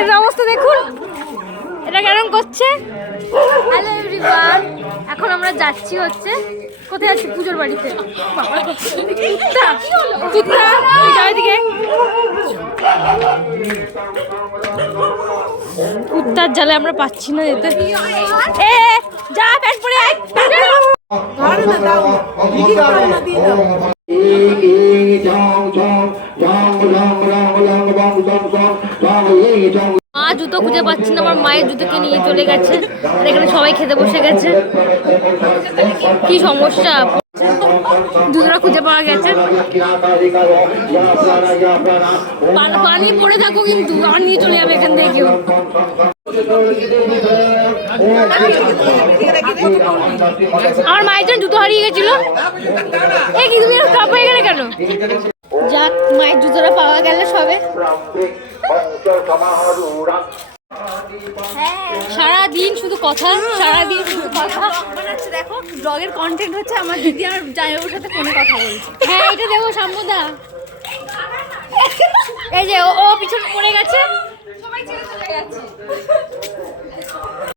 এর অবস্থা দেখুন, এটা কেমন করছে। হ্যালো এভরিওয়ান, এখন আমরা যাচ্ছি হচ্ছে কোথায় যাচ্ছি? পুজোর বাড়িতে। উত্তার জালে আমরা পাচ্ছি না যেতে। এ যা ব্যাট পরে আয়। মা জুতো খুঁজে পাচ্ছি না, আমার মায়ের জুতোকে নিয়ে চলে গেছে আর এখানে সবাই খেতে বসে গেছে। কি সমস্যা, জুতোটা খুঁজে পাওয়া গেছে। পানি পড়ে থাকো কিন্তু, আর নিয়ে চলে যাবে এখান থেকে কেউ। আমার মায়ের জন্য জুতো হারিয়ে গেছিল। এই কি তুমি কাপ হয়ে গেলে কেন? যাক, মায়ের জুতোটা পাওয়া গেল সবে। সারাদিন শুধু কথা, সারাদিন শুধু কথা। দেখো ব্লগের কন্টেন্ট হচ্ছে আমার দিদি আর জামাইবাবুর সাথে ফোনে কথা বলছে। হ্যাঁ, এটা দেবো সাম্যদা। এই যে ও পিছনে পড়ে গেছে।